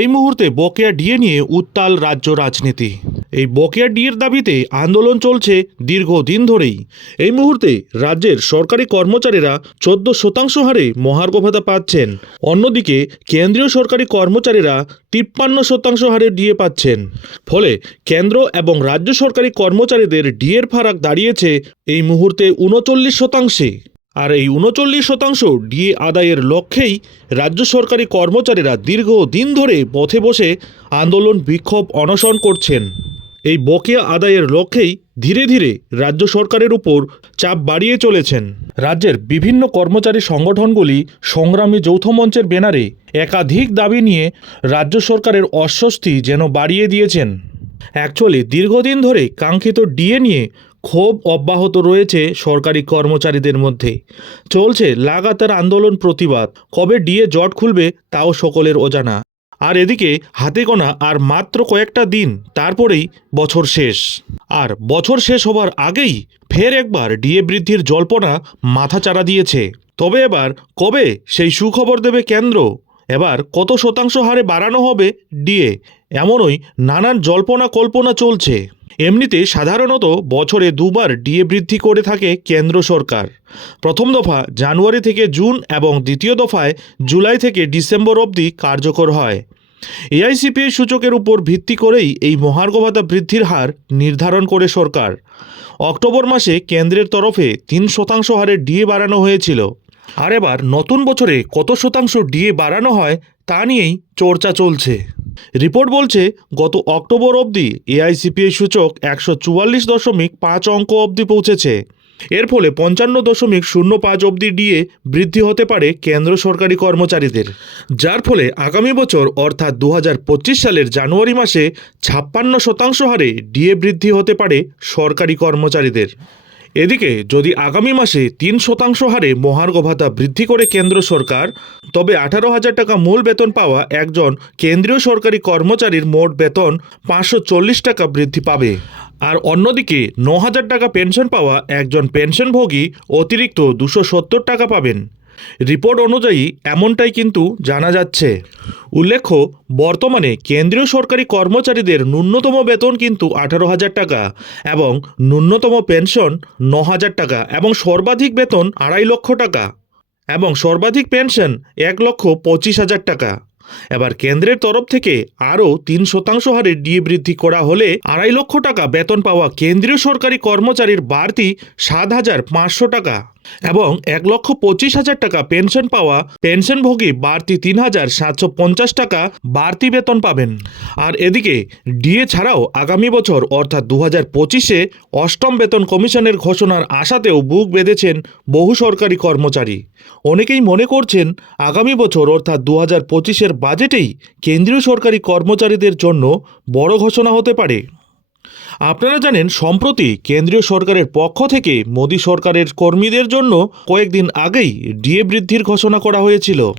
এই মুহূর্তে বকেয়া ডিএ নিয়ে উত্তাল রাজ্য রাজনীতি। এই বকেয়া ডিএর দাবিতে আন্দোলন চলছে দীর্ঘদিন ধরেই। এই মুহূর্তে রাজ্যের সরকারি কর্মচারীরা চোদ্দ শতাংশ হারে মহার্ঘ ভাতা পাচ্ছেন। অন্যদিকে কেন্দ্রীয় সরকারি কর্মচারীরা তিপ্পান্ন শতাংশ হারে ডিএ পাচ্ছেন। ফলে কেন্দ্র এবং রাজ্য সরকারি কর্মচারীদের ডিএর ফারাক দাঁড়িয়েছে এই মুহূর্তে উনচল্লিশ শতাংশে। আর এই উনচল্লিশ শতাংশ ডিএ আদায়ের লক্ষ্যেই রাজ্য সরকারি কর্মচারীরা দীর্ঘ দিন ধরে পথে বসে আন্দোলন, বিক্ষোভ অনশন করছেন। এই বকেয়া আদায়ের লক্ষ্যেই ধীরে ধীরে রাজ্য সরকারের উপর চাপ বাড়িয়ে চলেছেন। রাজ্যের বিভিন্ন কর্মচারী সংগঠনগুলি সংগ্রামী যৌথ মঞ্চের ব্যানারে একাধিক দাবি নিয়ে রাজ্য সরকারের অস্বস্তি যেন বাড়িয়ে দিয়েছেন। অ্যাকচুয়ালি দীর্ঘদিন ধরে কাঙ্ক্ষিত ডিএ নিয়ে ক্ষোভ অব্যাহত রয়েছে সরকারি কর্মচারীদের মধ্যে। চলছে লাগাতার আন্দোলন প্রতিবাদ। কবে ডিএ জট খুলবে তাও সকলের অজানা। আর এদিকে হাতে গোনা আর মাত্র কয়েকটা দিন, তারপরেই বছর শেষ। আর বছর শেষ হবার আগেই ফের একবার ডিএ বৃদ্ধির জল্পনা মাথাচাড়া দিয়েছে। তবে এবার কবে সেই সুখবর দেবে কেন্দ্র? এবার কত শতাংশ হারে বাড়ানো হবে ডিএ? এমনই নানান জল্পনা কল্পনা চলছে। এমনিতে সাধারণত বছরে দুবার ডিএ বৃদ্ধি করে থাকে কেন্দ্র সরকার। প্রথম দফা জানুয়ারি থেকে জুন এবং দ্বিতীয় দফায় জুলাই থেকে ডিসেম্বর অবধি কার্যকর হয়। এআইসিপিএ সূচকের উপর ভিত্তি করেই এই মহার্ঘ ভাতা বৃদ্ধির হার নির্ধারণ করে সরকার। অক্টোবর মাসে কেন্দ্রের তরফে তিন শতাংশ হারে ডিএ বাড়ানো হয়েছিল। আর এবার নতুন বছরে কত শতাংশ ডিএ বাড়ানো হয় তা নিয়েই চর্চা চলছে। রিপোর্ট বলছে, গত অক্টোবর অবধি এআইসিপিএ সূচক একশো চুয়াল্লিশ দশমিক পাঁচ অঙ্ক অবধি পৌঁছেছে। এর ফলে পঞ্চান্ন দশমিক শূন্য পাঁচ অবধি ডিএ বৃদ্ধি হতে পারে কেন্দ্র সরকারি কর্মচারীদের। যার ফলে আগামী বছর অর্থাৎ দু হাজার পঁচিশ সালের জানুয়ারি মাসে ছাপ্পান্ন শতাংশ হারে ডিএ বৃদ্ধি হতে পারে সরকারি কর্মচারীদের। এদিকে, যদি আগামী মাসে তিন শতাংশ হারে মহার্ঘ ভাতা বৃদ্ধি করে কেন্দ্র সরকার, তবে আঠারো হাজার টাকা মূল বেতন পাওয়া একজন কেন্দ্রীয় সরকারি কর্মচারীর মোট বেতন পাঁচশো চল্লিশ টাকা বৃদ্ধি পাবে। আর অন্যদিকে, ন হাজার টাকা পেনশন পাওয়া একজন পেনশনভোগী অতিরিক্ত দুশো সত্তর টাকা পাবেন। রিপোর্ট অনুযায়ী এমনটাই কিন্তু জানা যাচ্ছে। উল্লেখ্য, বর্তমানে কেন্দ্রীয় সরকারি কর্মচারীদের ন্যূনতম বেতন কিন্তু আঠারো হাজার টাকা এবং ন্যূনতম পেনশন ন হাজার টাকা এবং সর্বাধিক বেতন আড়াই লক্ষ টাকা এবং সর্বাধিক পেনশন এক লক্ষ পঁচিশ হাজার টাকা। এবার কেন্দ্রের তরফ থেকে আরও তিন শতাংশ হারে ডিএ বৃদ্ধি করা হলে আড়াই লক্ষ টাকা বেতন পাওয়া কেন্দ্রীয় সরকারি কর্মচারীর বাড়তি সাত হাজার পাঁচশো টাকা। এবং এক লক্ষ পঁচিশ হাজার টাকা পেনশন পাওয়া পেনশনভোগী বাড়তি তিন হাজার সাতশো পঞ্চাশ টাকা বাড়তি বেতন পাবেন। আর এদিকে ডিএ ছাড়াও আগামী বছর অর্থাৎ দু হাজার পঁচিশে অষ্টম বেতন কমিশনের ঘোষণার আশাতেও বুক বেঁধেছেন বহু সরকারি কর্মচারী। অনেকেই মনে করছেন আগামী বছর অর্থাৎ দু হাজার পঁচিশের বাজেটেই কেন্দ্রীয় সরকারি কর্মচারীদের জন্য বড় ঘোষণা হতে পারে। আপনারা জানেন, সম্প্রতি কেন্দ্রীয় সরকারের পক্ষ থেকে মোদী সরকারের কর্মীদের জন্য কয়েকদিন আগেই ডিএ বৃদ্ধির ঘোষণা করা হয়েছিল।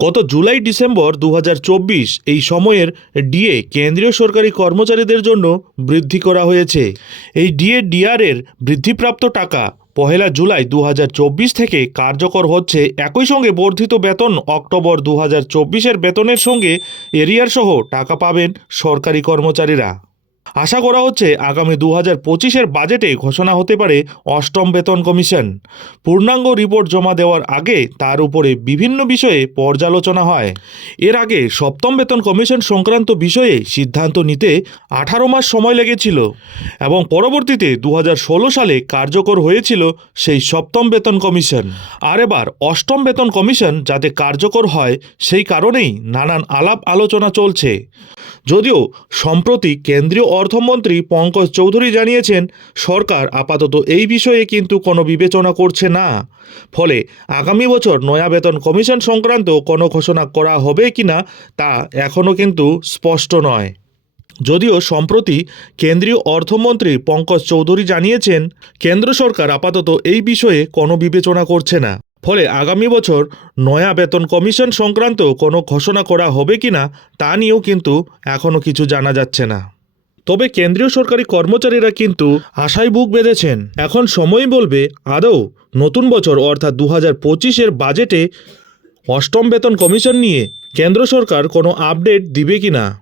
গত জুলাই ডিসেম্বর দু হাজার চব্বিশ এই সময়ের ডিএ কেন্দ্রীয় সরকারি কর্মচারীদের জন্য বৃদ্ধি করা হয়েছে। এই ডিএ ডিআরের বৃদ্ধিপ্রাপ্ত টাকা পহেলা জুলাই দু হাজার চব্বিশ থেকে কার্যকর হচ্ছে একই সঙ্গে বর্ধিত বেতন অক্টোবর দু হাজার বেতনের সঙ্গে এরিয়ার সহ টাকা পাবেন সরকারি কর্মচারীরা। আশা করা হচ্ছে আগামী দু হাজার পঁচিশের বাজেটে ঘোষণা হতে পারে অষ্টম বেতন কমিশন। পূর্ণাঙ্গ রিপোর্ট জমা দেওয়ার আগে তার উপরে বিভিন্ন বিষয়ে পর্যালোচনা হয়। এর আগে সপ্তম বেতন কমিশন সংক্রান্ত বিষয়ে সিদ্ধান্ত নিতে আঠারো মাস সময় লেগেছিল এবং পরবর্তীতে দু হাজার ষোলো সালে কার্যকর হয়েছিল সেই সপ্তম বেতন কমিশন। আর এবার অষ্টম বেতন কমিশন যাতে কার্যকর হয় সেই কারণেই নানান আলাপ আলোচনা চলছে। যদিও সম্প্রতি কেন্দ্রীয় অর্থমন্ত্রী পঙ্কজ চৌধুরী জানিয়েছেন, সরকার আপাতত এই বিষয়ে কিন্তু কোনো বিবেচনা করছে না। ফলে আগামী বছর নয়া বেতন কমিশন সংক্রান্ত কোনো ঘোষণা করা হবে কিনা তা এখনও কিন্তু স্পষ্ট নয়। যদিও সম্প্রতি কেন্দ্রীয় অর্থমন্ত্রী পঙ্কজ চৌধুরী জানিয়েছেন, কেন্দ্র সরকার আপাতত এই বিষয়ে কোনো বিবেচনা করছে না। ফলে আগামী বছর নয়া বেতন কমিশন সংক্রান্ত কোনো ঘোষণা করা হবে কিনা তা নিয়েও কিন্তু এখনও কিছু জানা যাচ্ছে না। তবে কেন্দ্রীয় সরকারি কর্মচারীরা কিন্তু আশায় বুক বেঁধেছেন। এখন সময় বলবে আদৌ নতুন বছর অর্থাৎ দু হাজার পঁচিশের বাজেটে অষ্টম বেতন কমিশন নিয়ে কেন্দ্র সরকার কোনো আপডেট দিবে কি না